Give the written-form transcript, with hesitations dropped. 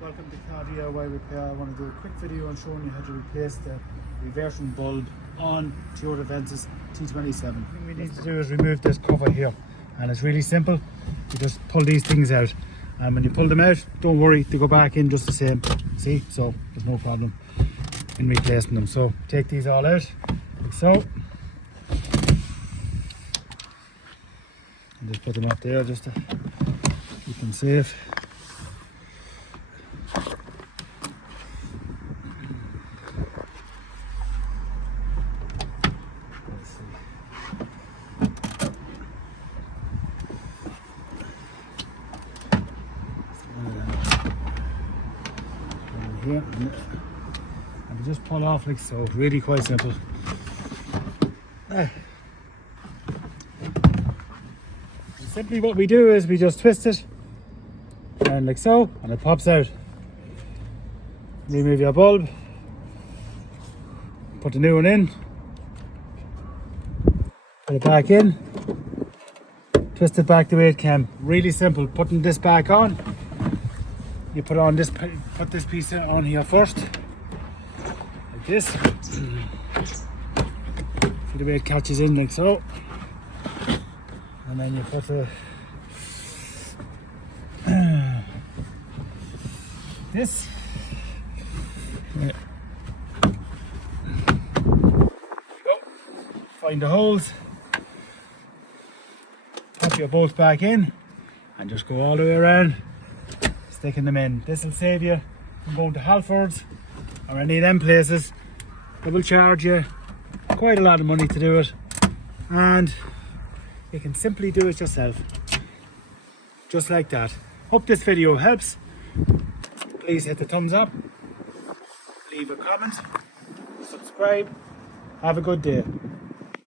Welcome to Car DIY Repair. I want to do a quick video on showing you how to replace the reversing bulb on Toyota Avensis T27. The thing we need to do is remove this cover here, and it's really simple. You just pull these things out, and when you pull them out, don't worry, they go back in just the same. See, so there's no problem in replacing them. So take these all out like so, and just put them up there just to keep them safe. Here, and we just pull off like so. Really quite simple. Simply what we do is we just twist it and like so, and it pops out. Remove your bulb, put the new one in, put it back in, twist it back the way it came. Really simple. Putting this back on, you put this piece on here first, like this. See the way it catches in like so, and then you put this. There you go. Find the holes, pop your bolts back in, and just go all the way around, sticking them in. This will save you from going to Halfords or any of them places that will charge you quite a lot of money to do it, and you can simply do it yourself, just like that. Hope this video helps. Please hit the thumbs up, leave a comment, subscribe. Have a good day.